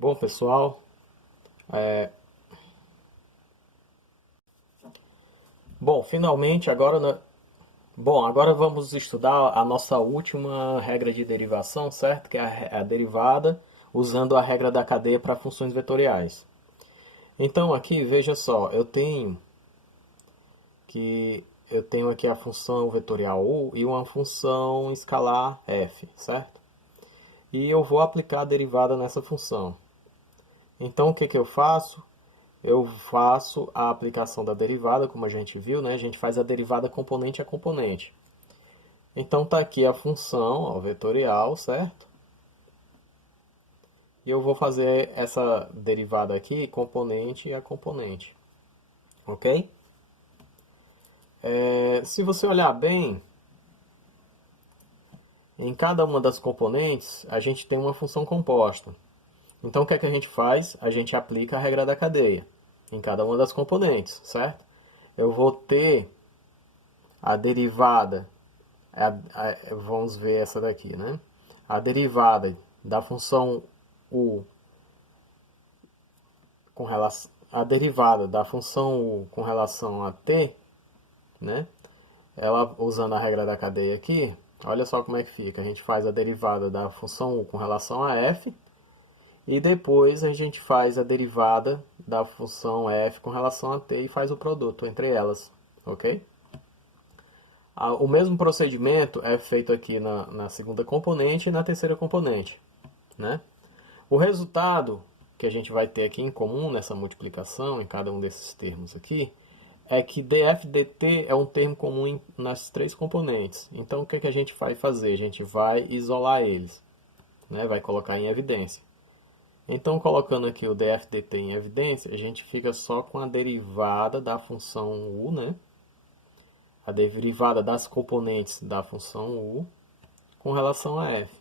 Bom, pessoal, finalmente agora vamos estudar a nossa última regra de derivação, certo? Que é a derivada usando a regra da cadeia para funções vetoriais. Então aqui, veja só, eu tenho aqui a função vetorial u e uma função escalar f, certo? E eu vou aplicar a derivada nessa função. Então o que eu faço? Eu faço a aplicação da derivada, como a gente viu, né? A gente faz a derivada componente a componente. Então está aqui a função ó, vetorial, certo? E eu vou fazer essa derivada aqui componente a componente, ok? Se você olhar bem, em cada uma das componentes a gente tem uma função composta. Então o que é que a gente faz? A gente aplica a regra da cadeia em cada uma das componentes, certo? Eu vou ter a derivada, vamos ver essa daqui, né? A derivada da função u com relação a derivada da função u com relação a t, né? Ela usando a regra da cadeia aqui, olha só como é que fica. A gente faz a derivada da função u com relação a f e depois a gente faz a derivada da função f com relação a t e faz o produto entre elas, ok? O mesmo procedimento é feito aqui na segunda componente e na terceira componente, né? O resultado que a gente vai ter aqui em comum nessa multiplicação, em cada um desses termos aqui, é que df dt é um termo comum nas três componentes. Então o que a gente vai fazer? A gente vai isolar eles, né? Vai colocar em evidência. Então colocando aqui o df dt em evidência, a gente fica só com a derivada da função u, né? A derivada das componentes da função u com relação a f.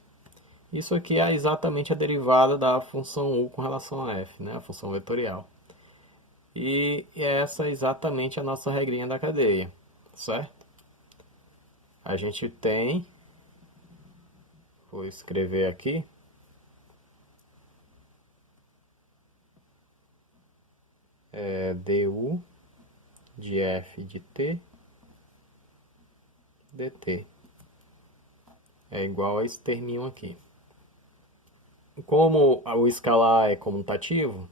Isso aqui é exatamente a derivada da função u com relação a f, né? A função vetorial. E essa é exatamente a nossa regrinha da cadeia, certo? A gente tem, vou escrever aqui, du de f de t dt é igual a esse terminho aqui. Como o escalar é comutativo,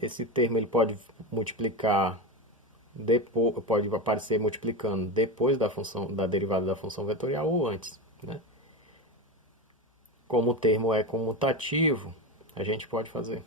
esse termo ele pode multiplicar depois, pode aparecer multiplicando depois da derivada da função vetorial ou antes, né? Como o termo é comutativo, a gente pode fazer.